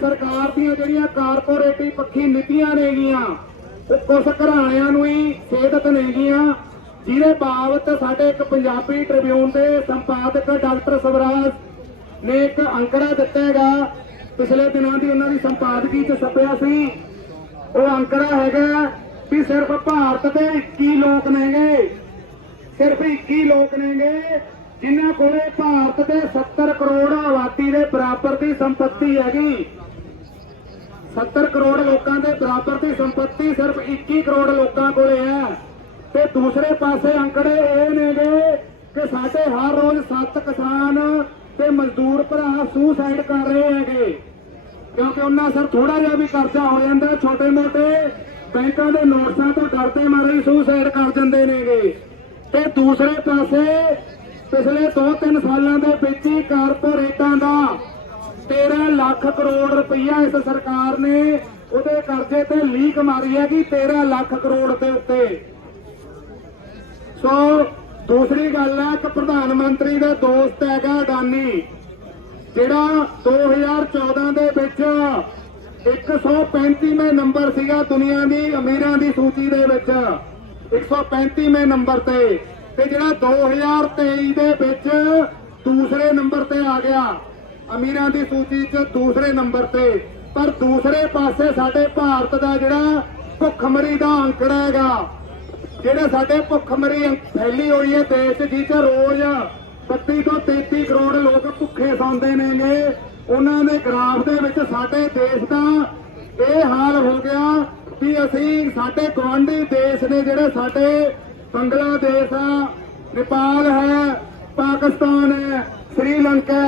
ਸਰਕਾਰ ਦੀਆਂ ਜਿਹੜੀਆਂ ਕਾਰਪੋਰੇਟੀ ਪੱਖੀ ਨੀਤੀਆਂ ਨੇਗੀਆਂ, ਉਹ ਕੁਝ ਘਰਾਣਿਆਂ ਨੂੰ ਹੀ ਸੇਧਤ ਨੇਗੀਆਂ। ਜਿਹਦੇ ਬਾਬਤ ਸਾਡੇ ਇੱਕ ਪੰਜਾਬੀ ਟ੍ਰਿਬਿਊਨ ਦੇ ਸੰਪਾਦਕ ਡਾਕਟਰ ਸਵਰਾਜ ਨੇ ਇੱਕ ਅੰਕੜਾ ਦਿੱਤਾ ਹੈਗਾ। ਪਿਛਲੇ ਦਿਨਾਂ ਦੀ ਉਹਨਾਂ ਦੀ ਸੰਪਾਦਕੀ ਚ ਛਪਿਆ ਸੀ। ਉਹ ਅੰਕੜਾ ਹੈਗਾ ਵੀ ਸਿਰਫ ਭਾਰਤ ਦੇ 21 ਲੋਕ ਨੇਗੇ। ਸਿਰਫ 21 ਲੋਕ ਨੇਗੇ, ਜਿਨ੍ਹਾਂ ਕੋਲੇ ਭਾਰਤ ਦੇ 70 ਕਰੋੜ ਆਬਾਦੀ ਦੇ ਬਰਾਬਰ ਦੀ ਸੰਪਤੀ ਹੈਗੀ। 70 ਕਰੋੜ ਲੋਕਾਂ ਦੇ ਬਰਾਬਰ ਦੀ ਸੰਪਤੀ ਸਿਰਫ 21 ਕਰੋੜ ਲੋਕਾਂ ਕੋਲੇ ਹੈ। ਤੇ ਦੂਸਰੇ ਪਾਸੇ ਅੰਕੜੇ ਇਹ ਨੇਗੇ ਕਿ ਸਾਡੇ ਹਰ ਰੋਜ਼ 7 ਕਿਸਾਨ ਤੇ ਮਜ਼ਦੂਰ ਭਰਾ ਸੁਸਾਈਡ ਕਰ ਰਹੇ ਹੈਗੇ। ਕਿਉਂਕਿ ਉਹਨਾਂ ਸਰ ਥੋੜਾ ਜਿਹਾ ਵੀ ਕਰਜ਼ਾ ਹੋ ਜਾਂਦਾ ਛੋਟੇ ਮੋਟੇ ਬੈਂਕਾਂ ਦੇ ਨੋਟਸਾਂ ਤੋਂ ਡਰਦੇ ਮਾਰੇ ਹੀ ਸੁਸਾਈਡ ਕਰ ਦਿੰਦੇ ਨੇਗੇ। ਤੇ ਦੂਸਰੇ ਪਾਸੇ ਪਿਛਲੇ 2-3 ਸਾਲਾਂ ਦੇ ਵਿੱਚ ਹੀ ਕਾਰਪੋਰੇਟਾਂ ਦਾ 13 ਲੱਖ ਕਰੋੜ ਰੁਪਈਆ ਇਸ ਸਰਕਾਰ ਨੇ ਉਹਦੇ ਕਰਜ਼ੇ ਤੇ ਲੀਕ ਮਾਰੀ ਹੈ ਕਿ 13 ਲੱਖ ਕਰੋੜ ਦੇ ਉੱਤੇ। ਸੋ ਦੂਸਰੀ ਗੱਲ ਹੈ ਕਿ ਪ੍ਰਧਾਨ ਮੰਤਰੀ ਦਾ ਦੋਸਤ ਹੈਗਾ ਅਡਾਨੀ, ਜਿਹੜਾ 2014 ਦੇ ਵਿੱਚ 135ਵੇਂ ਨੰਬਰ ਸੀਗਾ ਦੁਨੀਆ ਦੀ, ਅਮੀਰਾਂ ਦੀ ਸੂਚੀ ਦੇ ਵਿੱਚ 135ਵੇਂ ਨੰਬਰ ਤੇ ਤੇ ਜਿਹੜਾ 2023 ਦੇ ਵਿੱਚ ਦੂਸਰੇ ਨੰਬਰ ਤੇ ਆ ਗਿਆ। ਅਮੀਰਾਂ ਦੀ ਸੂਚੀ 'ਚ ਦੂਸਰੇ ਨੰਬਰ ਤੇ। ਪਰ ਦੂਸਰੇ ਪਾਸੇ ਸਾਡੇ ਭਾਰਤ ਦਾ ਜਿਹੜਾ ਭੁੱਖਮਰੀ ਦਾ ਅੰਕੜਾ ਹੈਗਾ, ਜਿਹੜੇ ਸਾਡੇ ਭੁੱਖਮਰੀ ਫੈਲੀ ਹੋਈ ਹੈ ਦੇਸ਼ ਚ 'ਚ ਰੋਜ਼ 32 ਤੋਂ 33 ਕਰੋੜ ਲੋਕ ਭੁੱਖੇ ਸੌਂਦੇ ਨੇਗੇ। ਉਹਨਾਂ ਦੇ ਗ੍ਰਾਫ ਦੇ ਵਿੱਚ ਸਾਡੇ ਦੇਸ਼ ਦਾ ਇਹ ਹਾਲ ਹੋ ਗਿਆ ਵੀ ਅਸੀਂ ਸਾਡੇ ਗਵਾਂਢੀ ਦੇਸ਼ ਨੇ ਜਿਹੜੇ ਸਾਡੇ ਬੰਗਲਾਦੇਸ਼ ਆ, ਨੇਪਾਲ ਹੈ, ਪਾਕਿਸਤਾਨ ਹੈ ਸ੍ਰੀਲੰਕਾ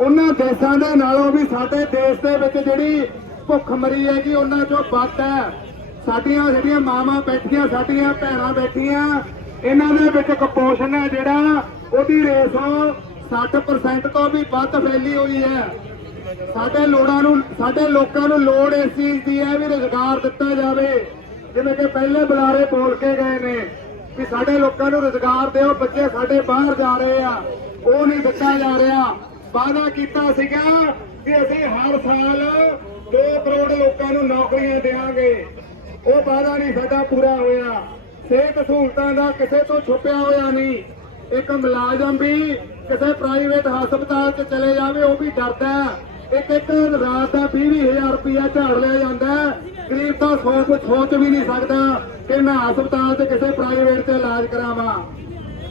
ਉਹਨਾਂ ਦੇਸ਼ਾਂ ਦੇ ਨਾਲੋਂ ਵੀ ਸਾਡੇ ਦੇਸ਼ ਦੇ ਵਿੱਚ ਜਿਹੜੀ ਭੁੱਖਮਰੀ ਹੈਗੀ, ਉਹਨਾਂ ਚੋਂ ਵੱਧ ਹੈ। ਸਾਡੀਆਂ ਜਿਹੜੀਆਂ ਮਾਵਾਂ ਬੈਠੀਆਂ, ਸਾਡੀਆਂ ਭੈਣਾਂ ਬੈਠੀਆਂ, ਇਹਨਾਂ ਦੇ ਵਿੱਚ ਕੁਪੋਸ਼ਣ ਹੈ ਜਿਹੜਾ ਉਹਦੀ ਰੇਸ਼ੋ 60% ਤੋਂ ਵੀ ਵੱਧ ਫੈਲੀ ਹੋਈ ਹੈ। ਸਾਡੇ ਲੋੜਾਂ ਨੂੰ, ਸਾਡੇ ਲੋਕਾਂ ਨੂੰ ਲੋੜ ਇਸ ਚੀਜ਼ ਦੀ ਹੈ ਵੀ ਰੋਜ਼ਗਾਰ ਦਿੱਤਾ ਜਾਵੇ। ਜਿਵੇਂ ਕਿ ਪਹਿਲੇ ਬੁਲਾਰੇ ਬੋਲ ਕੇ ਗਏ ਨੇ ਕਿ ਸਾਡੇ ਲੋਕਾਂ ਨੂੰ ਰੋਜ਼ਗਾਰ ਦਿਓ, ਬੱਚੇ ਸਾਡੇ ਬਾਹਰ ਜਾ ਰਹੇ ਆ, ਉਹ ਨਹੀਂ ਦਿੱਤਾ ਜਾ ਰਿਹਾ। ਵਾਅਦਾ ਕੀਤਾ ਸੀਗਾ ਕਿ ਅਸੀਂ ਹਰ ਸਾਲ 2 ਕਰੋੜ ਲੋਕਾਂ ਨੂੰ ਨੌਕਰੀਆਂ ਦੇਵਾਂਗੇ। ਉਹ ਵਾਅਦਾ ਨਹੀਂ ਸਾਡਾ ਪੂਰਾ ਹੋਇਆ। ਸਿਹਤ ਸਹੂਲਤਾਂ ਦਾ ਕਿਸੇ ਤੋਂ ਛੁਪਿਆ ਹੋਇਆ ਨਹੀਂ। ਇੱਕ ਮੁਲਾਜ਼ਮ ਵੀ ਕਿਸੇ ਪ੍ਰਾਈਵੇਟ ਹਸਪਤਾਲ 'ਚ ਚਲੇ ਜਾਵੇ, ਉਹ ਵੀ ਡਰਦਾ ਇੱਕ ਇੱਕ ਰਾਤ ਦਾ 20000 ਰੁਪਇਆ ਝਾੜ ਲਿਆ ਜਾਂਦਾ ਗਰੀਬ ਤਾਂ ਸੋਚ ਸੋਚ ਵੀ ਨਹੀਂ ਸਕਦਾ ਕਿ ਮੈਂ ਹਸਪਤਾਲ 'ਚ ਕਿਸੇ ਪ੍ਰਾਈਵੇਟ 'ਚ ਇਲਾਜ ਕਰਾਵਾਂ।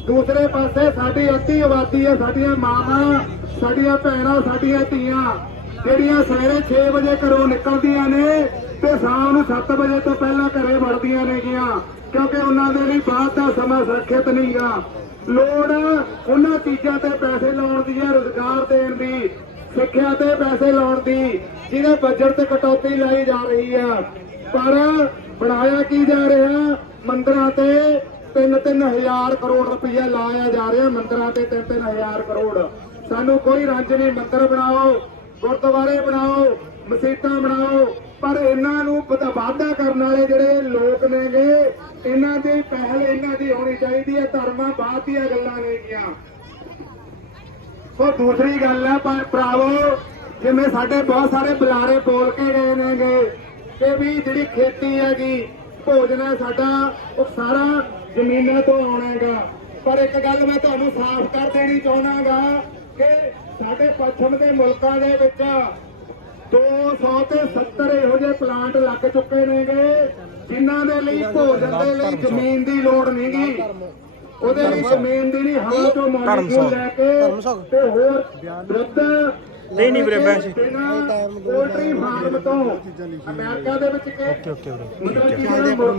ਦੂਸਰੇ ਪਾਸੇ ਸਾਡੀ ਅੱਧੀ ਆਬਾਦੀ ਹੈ, ਸਾਡੀਆਂ ਮਾਵਾਂ, ਸਾਡੀਆਂ ਭੈਣਾਂ, ਸਾਡੀਆਂ ਧੀਆਂ, ਜਿਹੜੀਆਂ ਸਵੇਰੇ 6 ਵਜੇ ਘਰੋਂ ਨਿਕਲਦੀਆਂ ਨੇ ਤੇ ਸ਼ਾਮ ਨੂੰ 7 ਵਜੇ ਤੋਂ ਪਹਿਲਾਂ ਘਰੇ ਵੜਦੀਆਂ ਨੇਗੀਆਂ, ਕਿਉਂਕਿ ਉਹਨਾਂ ਦੇ ਲਈ ਬਾਅਦ ਦਾ ਸਮਾਂ ਸੁਰੱਖਿਅਤ ਨਹੀਂਗਾ। ਲੋੜ ਉਹਨਾਂ ਚੀਜ਼ਾਂ ਤੇ ਪੈਸੇ ਲਾਉਣ ਦੀ ਹੈ ਰੋਜ਼ਗਾਰ ਦੇਣ ਦੀ, ਸਿੱਖਿਆ ਤੇ ਪੈਸੇ ਲਾਉਣ ਦੀ, ਜਿਹਦੇ ਬਜਟ ਤੇ ਕਟੌਤੀ ਲਾਈ ਜਾ ਰਹੀ ਹੈ ਪਰ ਬਣਾਇਆ ਕੀ ਜਾ ਰਿਹਾ? ਮੰਦਰਾਂ ਤੇ 3-3000 ਕਰੋੜ ਰੁਪਈਆ ਲਾਇਆ ਜਾ ਰਿਹਾ ਮੰਦਰਾਂ ਤੇ 3-3000 ਕਰੋੜ। ਸਾਨੂੰ ਕੋਈ ਰੰਜ ਨਹੀਂ, ਮੰਦਰ ਬਣਾਓ, ਗੁਰਦੁਆਰੇ ਬਣਾਓ, ਮਸਜਿਦਾਂ ਬਣਾਓ। ਪਰ ਇਹਨਾਂ ਨੂੰ ਵਾਅਦਾ ਕਰਨ ਵਾਲੇ ਜਿਹੜੇ ਲੋਕ ਨੇਗੇ, ਇਹਨਾਂ ਦੀ ਪਹਿਲ ਇਹਨਾਂ ਦੀ ਹੋਣੀ ਚਾਹੀਦੀ ਹੈ, ਧਰਮਾਂ ਬਾਅਦ ਦੀਆਂ ਗੱਲਾਂ ਨੇਗੀਆਂ। ਸੋ ਦੂਸਰੀ ਗੱਲ ਹੈ, ਪਰ ਭਰਾਵੋ, ਜਿਵੇਂ ਸਾਡੇ ਬਹੁਤ ਸਾਰੇ ਬੁਲਾਰੇ ਬੋਲ ਕੇ ਗਏ ਨੇਗੇ ਕਿ ਵੀ ਜਿਹੜੀ ਖੇਤੀ ਹੈਗੀ, ਭੋਜਨ ਹੈ ਸਾਡਾ, ਉਹ ਸਾਰਾ ਜ਼ਮੀਨਾਂ ਤੋਂ ਆਉਣਾ ਹੈਗਾ ਪਰ ਇੱਕ ਗੱਲ ਮੈਂ ਤੁਹਾਨੂੰ ਸਾਫ਼ ਕਰ ਦੇਣੀ ਚਾਹੁੰਦਾਗਾ ਕਿ ਸਾਡੇ ਪੱਛਮ ਦੇ ਮੁਲਕਾਂ ਦੇ ਵਿੱਚ 200 ਤੇ 70 ਇਹੋ ਜਿਹੇ ਪਲਾਂਟ ਲੱਗ ਚੁੱਕੇ ਨੇਗੇ ਜਿਨ੍ਹਾਂ ਦੇ ਲਈ ਭੋਜਨ ਦੇ ਲਈ ਜ਼ਮੀਨ ਦੀ ਲੋੜ ਨਹੀਂਗੀ ਉਹਦੇ ਲਈ ਜ਼ਮੀਨ ਦੀ ਨਹੀਂ ਹਵਾ ਤੋਂ ਮੋਲੀਕੂਲ ਲੈ ਕੇ ਤੇ ਹੋਰ ਦੁੱਧ ਨਹੀਂ, ਨਹੀਂ ਵੀਰੇ, ਵੈਸੇ। ਪੋਲਟਰੀ ਫਾਰਮ ਤੋਂ ਅਮਰੀਕਾ ਦੇ ਵਿੱਚ ਕਿ ਓਕੇ ਓਕੇ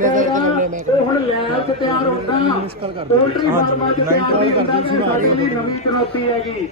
ਹੈਗਾ ਉਹ ਹੁਣ ਲੈਬ ਤਿਆਰ ਹੁੰਦਾ। ਪੋਲਟਰੀ ਫਾਰਮਾਂ 'ਚ ਤਿਆਰ ਨਹੀਂ ਹੁੰਦਾ ਤੇ ਸਾਡੀ ਲਈ ਨਵੀਂ ਚੁਣੌਤੀ ਹੈਗੀ